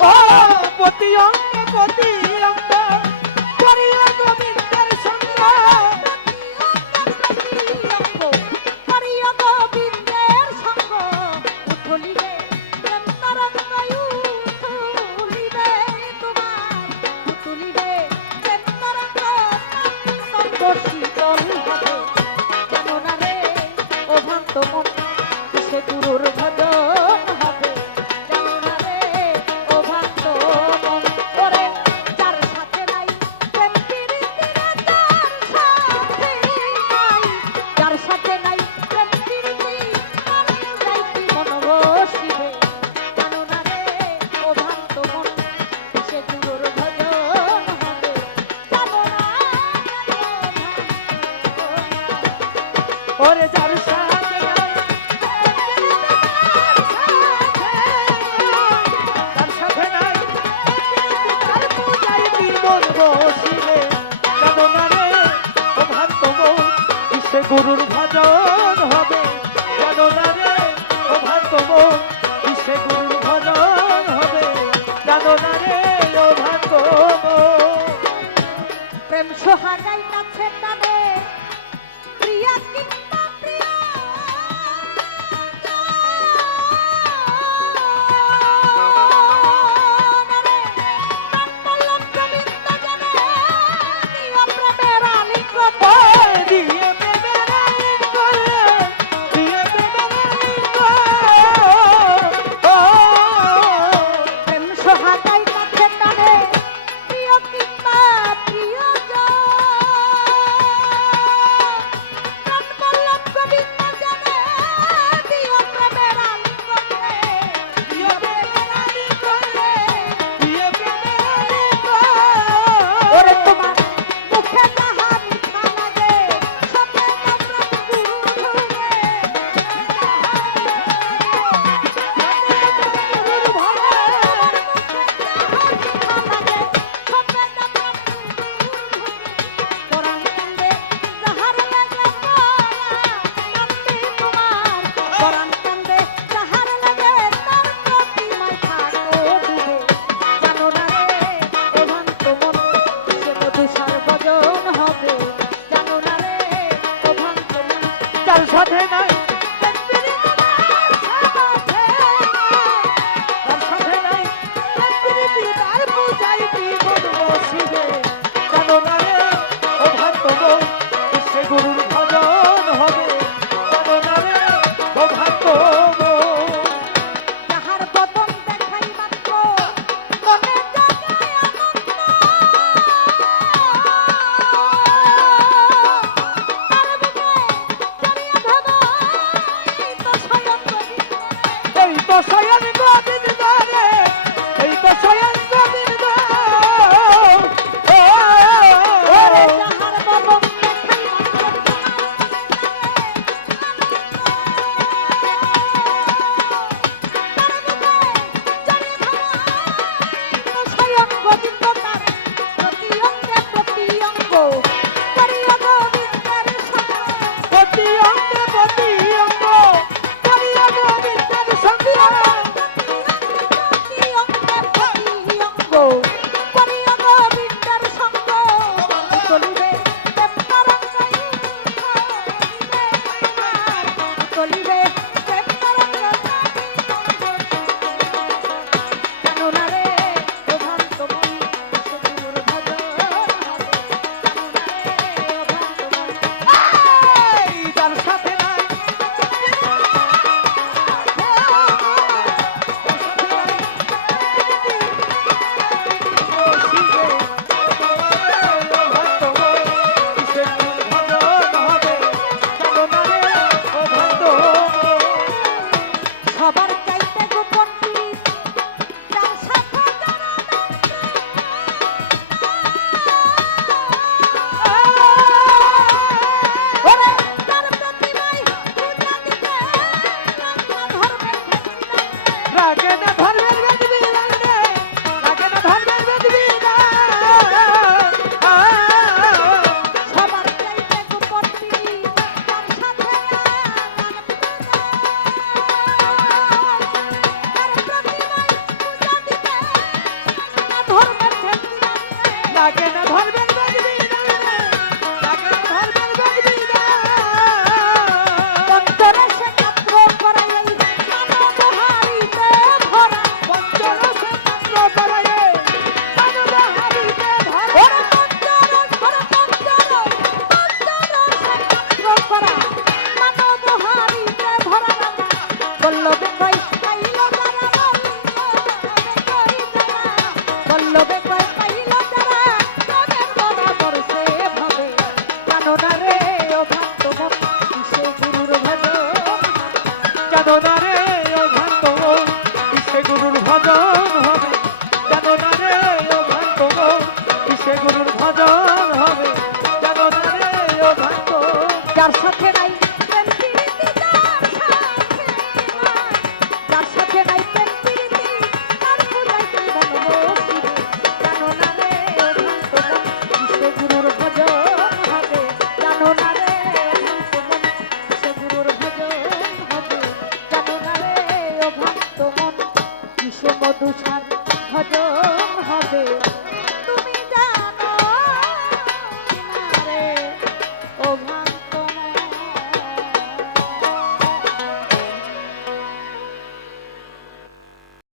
ও পতি অঙ্গে পতি। ওরে যার সাথে যার সাথে নাই Thank you.